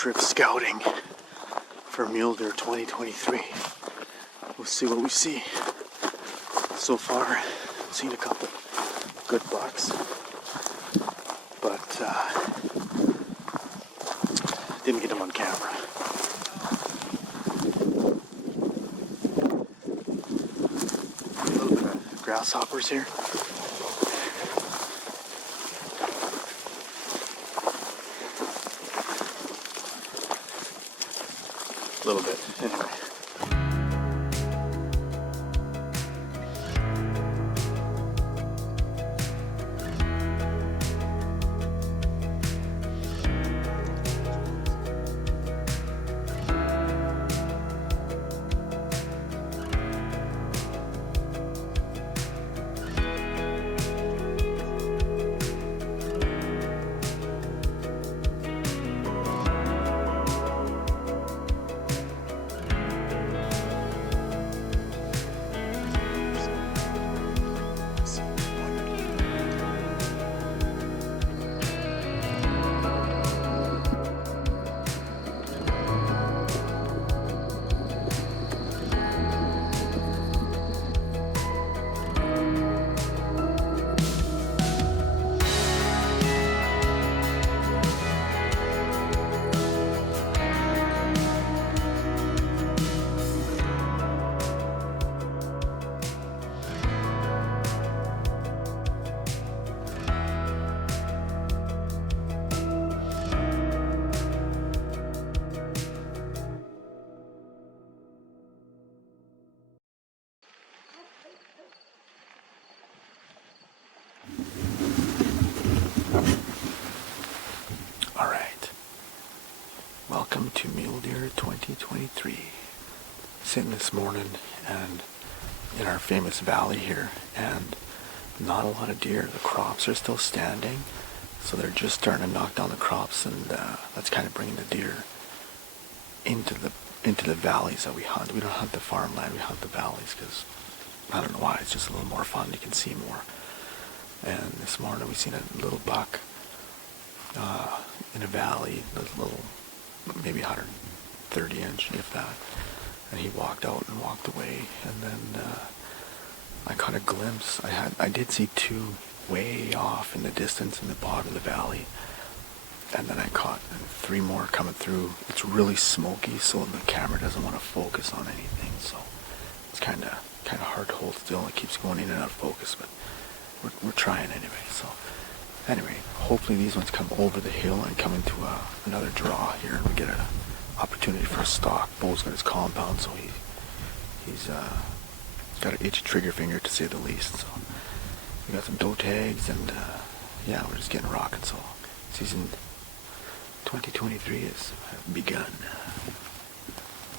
trip scouting for Mule Deer 2023. We'll see what we see. So far, I've seen a couple good bucks, but didn't get them on camera. A little bit of grasshoppers here. A little bit, anyway. Alright, welcome to Mule Deer 2023. Sitting this morning and in our famous valley here, and not a lot of deer. The crops are still standing, so they're just starting to knock down the crops, and that's kind of bringing the deer into the valleys that we hunt. We don't hunt the farmland, we hunt the valleys because, I don't know why, it's just a little more fun. You can see more. And this morning we seen a little buck in a valley, a little, maybe 130 inch, if that. And he walked out and walked away, and then I caught a glimpse. I did see two way off in the distance in the bottom of the valley, and then I caught three more coming through. It's really smoky, so the camera doesn't want to focus on anything, so it's kind of hard to hold still. It keeps going in and out of focus, but we're trying anyway. So anyway, hopefully these ones come over the hill and come into another draw here, and we get an opportunity for a stalk. Bo's got his compound, so he's got an itchy trigger finger, to say the least. So we got some doe tags, and yeah, we're just getting rocking. So season 2023 has begun.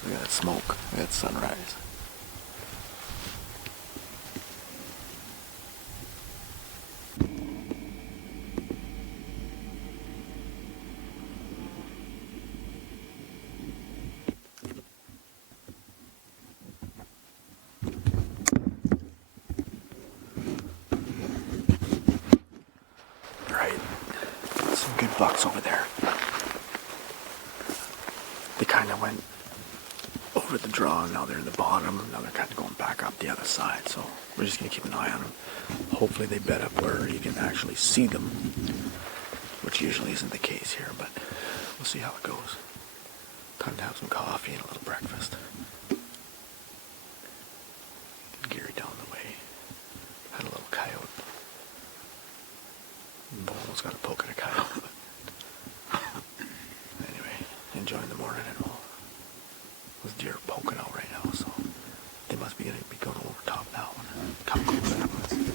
We got smoke, we got sunrise. Bucks over there. They kind of went over the draw, and now they're in the bottom. Now they're kind of going back up the other side, so we're just going to keep an eye on them. Hopefully they bed up where you can actually see them, which usually isn't the case here, but we'll see how it goes. Time to have some coffee and a little breakfast. Gary down the way had a little coyote. Bo's got a poke at a coyote. Enjoying the morning and all. Those deer are poking out right now, so they must be going to be going over top that one. Come close to that one.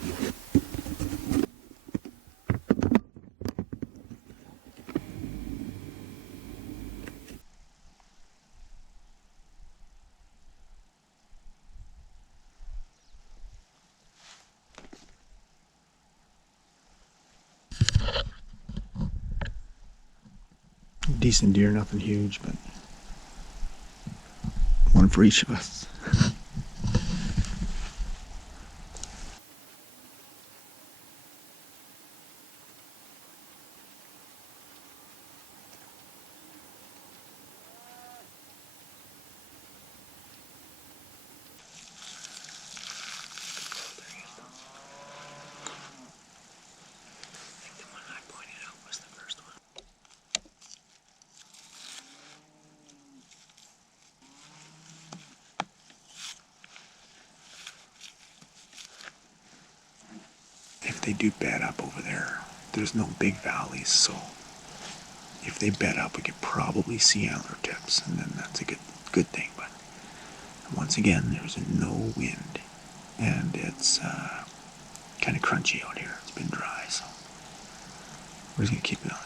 Decent deer, nothing huge, but one for each of us. they do bed up over there. There's no big valleys, so if they bed up, we could probably see antler tips, and then that's a good thing. But once again, there's no wind, and it's kind of crunchy out here. It's been dry, so we're just gonna keep it on.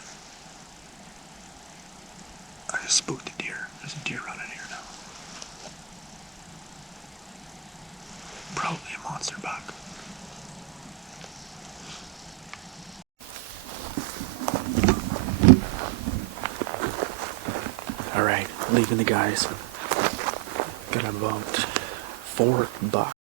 I just spooked a deer. There's a deer running here now. Probably a monster buck. Alright, leaving the guys. Got about 4 bucks.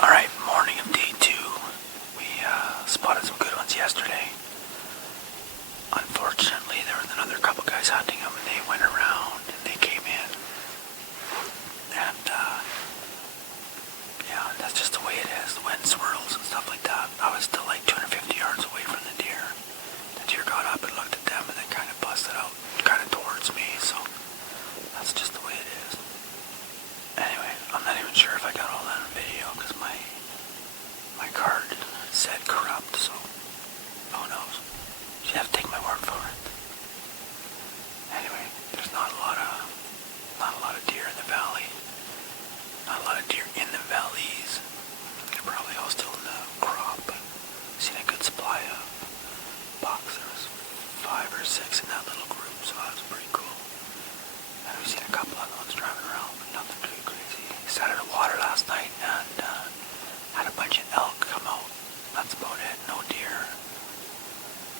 Alright, morning of day 2. We spotted some good ones yesterday. Unfortunately, there was another couple guys hunting them, and they went around and they came in. And yeah, that's just the way it is. The wind swirls and stuff like that. I was still like 250 yards away from the deer. The deer got up and looked at them and then kind of busted out kind of towards me, so that's just the way it is. Anyway, I'm not even sure if I got all that on video because my card said corrupt, so who knows. You have to take my word for it. Anyway, there's not a lot of deer in the valley. Not a lot of deer in the valleys. They're probably all still in the crop, but I've seen a good supply of bucks. There was 5 or 6 in that little group, so that was pretty cool. And we've seen a couple other ones driving around, but nothing too crazy. Sat at the water last night and had a bunch of elk come out. That's about it. No deer.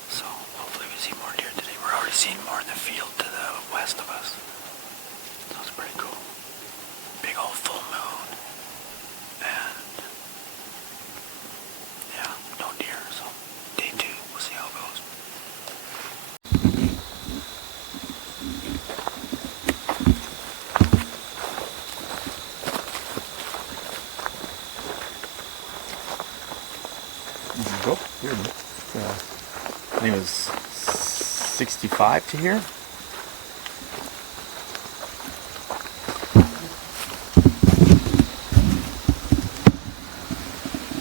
So hopefully we see more deer today. We're already seeing more in the field to the west of us. So it's pretty cool. Big old full moon. And yeah, no deer. So day 2, we'll see how it goes. Go. Here, I think it was 65 to here.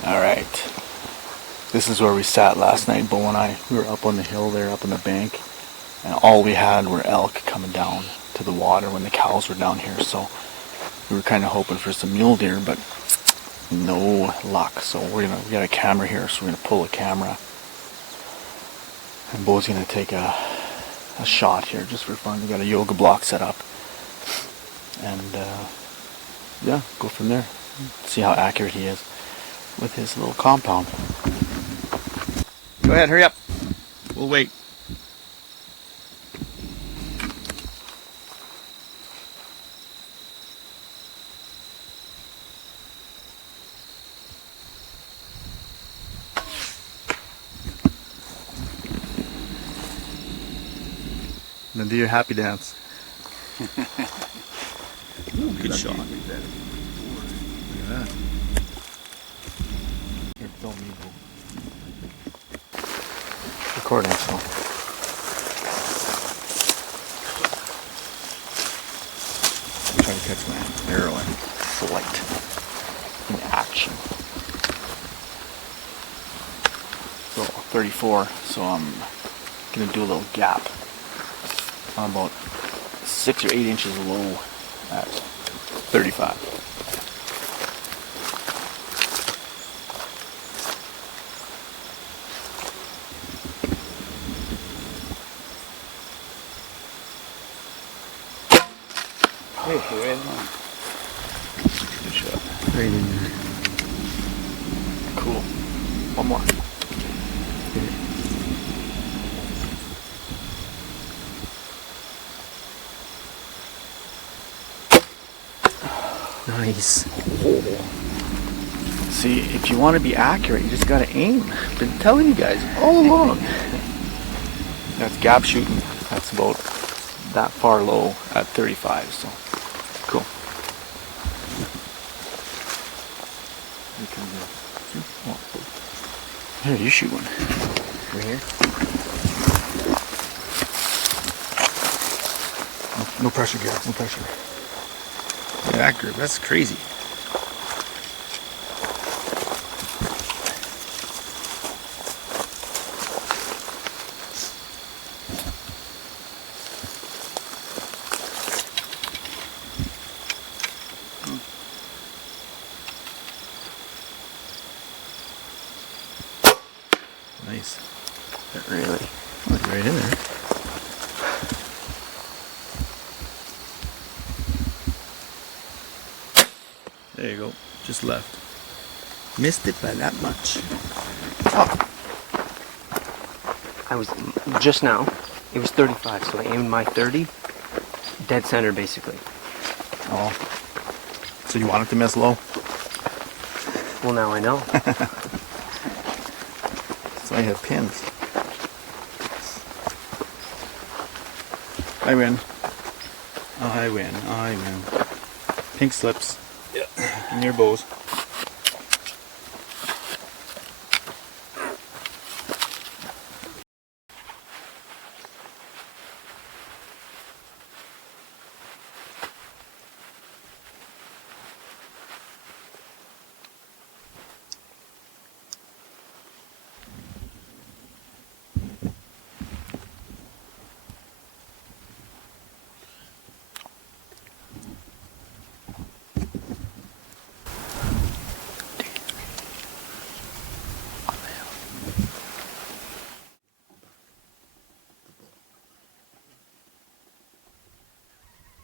Alright. This is where we sat last night, Bo and I. We were up on the hill there, up on the bank. And all we had were elk coming down to the water when the cows were down here. So we were kind of hoping for some mule deer, but no luck. So we got a camera here, so we're gonna pull a camera, and Bo's gonna take a shot here just for fun. We got a yoga block set up, and yeah, go from there. See how accurate he is with his little compound. Go ahead, hurry up. We'll wait. Now do your happy dance. Good shot. Look at that. Here, film me, Bo. Recording, so. I'm trying to catch my arrow in Flight in action. So 34, so I'm gonna do a little gap. I'm about 6 or 8 inches low at 35. Hey, right on. Good shot. Right in there. Cool. One more. Here. Nice. See, if you want to be accurate, you just gotta aim. Been telling you guys all along. That's gap shooting. That's about that far low at 35. So cool. Here, you shoot one. Right here. No pressure, Garrett. No pressure. Accurate. That's crazy. Nice. Really? Look right in there. There you go. Just left. Missed it by that much. I was just now. It was 35, so I aimed my 30, dead center basically. Oh. So you want it to miss low? Well, now I know. So I have pins. I win. I win. I win. Pink slips. Yeah. In your bows.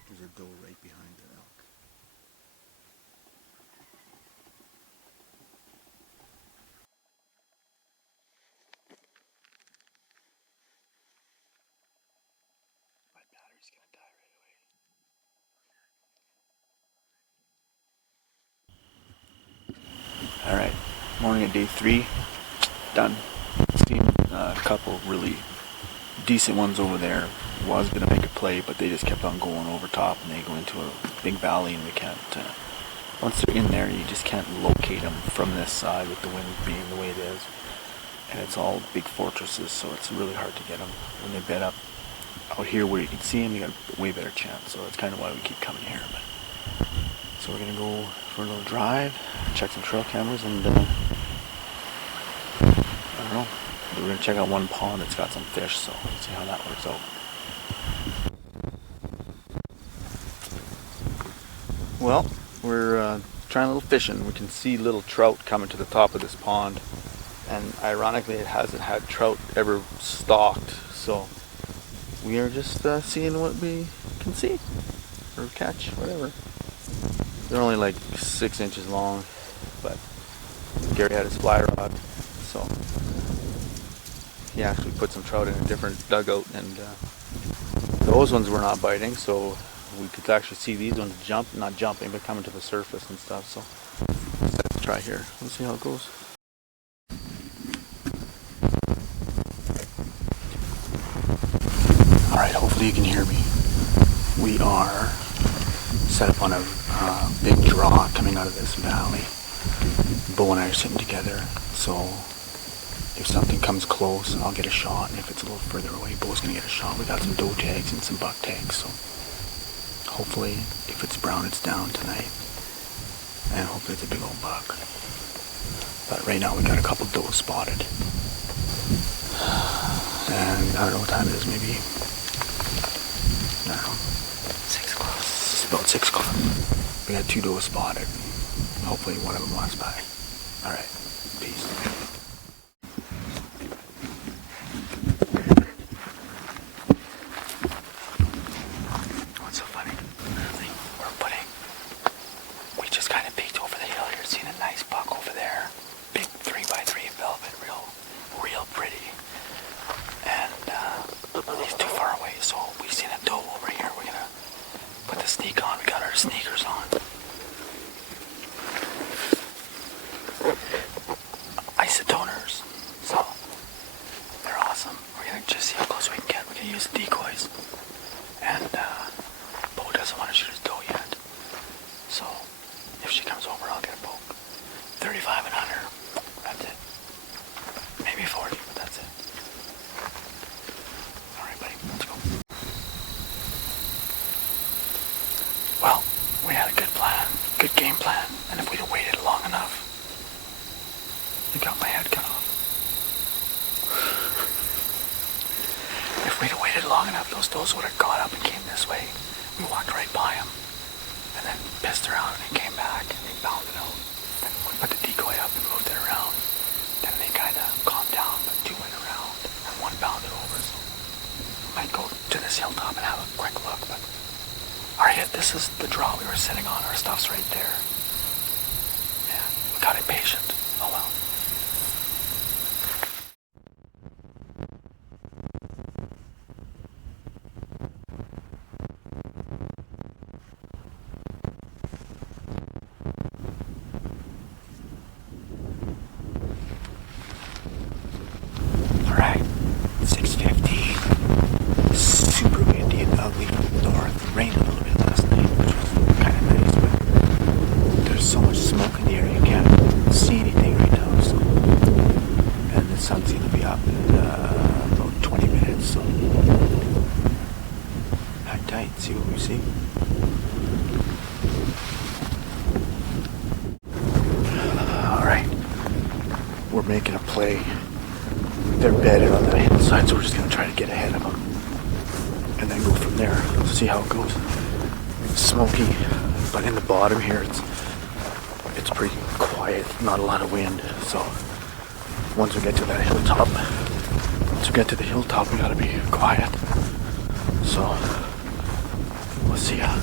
There's a doe right behind the elk. My battery's gonna die right away. All right, morning at day 3, done. Seen a couple really decent ones over there. Was gonna make a play, but they just kept on going over top, and they go into a big valley, and we can't. Once they're in there, you just can't locate them from this side with the wind being the way it is, and it's all big fortresses, so it's really hard to get them. When they bed up out here where you can see them, you got a way better chance. So that's kind of why we keep coming here. But, so we're gonna go for a little drive, check some trail cameras, and I don't know. We're gonna check out one pond that's got some fish, so we'll see how that works out. Well, we're trying a little fishing. We can see little trout coming to the top of this pond, and ironically it hasn't had trout ever stalked, so we are just seeing what we can see or catch, whatever. They're only like 6 inches long, but Gary had his fly rod, so he actually put some trout in a different dugout, and those ones were not biting, so we could actually see these ones not jumping, but coming to the surface and stuff. So let's try here. Let's see how it goes. All right, hopefully you can hear me. We are set up on a big draw coming out of this valley. Bo and I are sitting together, so if something comes close, I'll get a shot, and if it's a little further away, Bo's gonna get a shot. We got some doe tags and some buck tags, so hopefully, if it's brown, it's down tonight, and hopefully it's a big old buck. But right now, we got a couple does spotted, and I don't know what time it is. Maybe, I don't know, 6 o'clock. It's about 6 o'clock. We got 2 does spotted. Hopefully, one of them walks by. All right, peace. how close we can get. We're going to use decoys. And Bo doesn't want to shoot his doe yet. So if she comes over, I'll get a poke. 35 and under. That's it. Maybe 40, but that's it. Alright, buddy. Let's go. Well, we had a good plan. Good game plan. And if we'd have waited long enough, we got my head cut off. If we'd have waited long enough, those does would have got up and came this way. We walked right by them. And then pissed around and they came back and they bounded out. Then we put the decoy up and moved it around. Then they kind of calmed down, but two went around and one bounded over. So we might go to this hilltop and have a quick look. But our hit, this is the draw we were sitting on. Our stuff's right there. And we got impatient. Oh well. Alright, 6:15. Super windy and ugly from the north. Rained a little bit last night, which was kind of nice, but there's so much smoke in the air you can't see anything right now. So, and the sun's going to be up in about 20 minutes. So, hang tight, see what we see. Alright, we're making a play. They're bedded on that hillside, so we're just going to try to get ahead of them. And then go from there. See how it goes. Smoky, but in the bottom here, it's pretty quiet. Not a lot of wind. So once we get to that hilltop, we got to be quiet. So we'll see ya.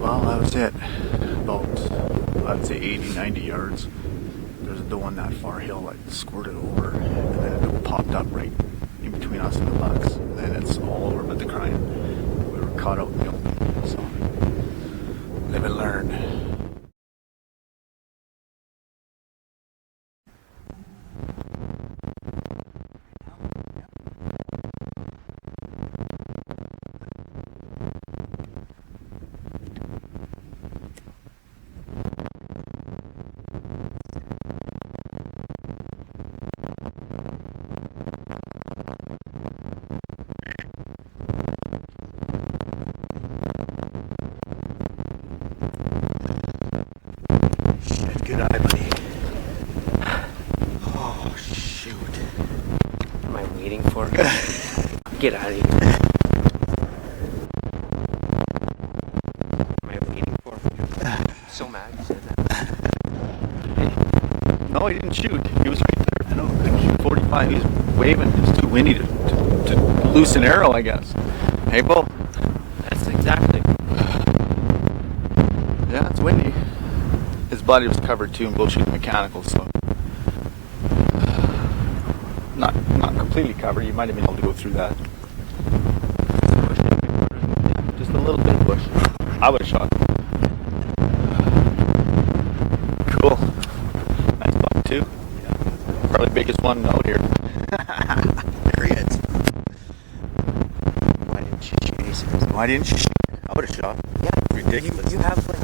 Well, that was it. About, I'd say 80, 90 yards. There's a doe on that far hill that squirted over, and then a doe popped up right in between us and the bucks. And then it's all over but the crying. We were caught out in the open. So, live and learn. Good eye, buddy. Oh, shoot. Am I waiting for it? Get out of here. Am I waiting for it? I'm so mad you said that. No, he didn't shoot. He was right there. I know, couldn't shoot 45. He was waving. It's too windy to loose an arrow, I guess. Hey, Bo. That's exactly. Yeah, it's windy. His body was covered too in bullshit mechanical, so not completely covered. You might have been able to go through that. Yeah, just a little bit of bush. I would have shot. Cool. Nice buck too. Yeah. Probably the biggest one out here. There he is. Why didn't you shoot? Why didn't you shoot? I would have shot. Yeah, Ridiculous. You have like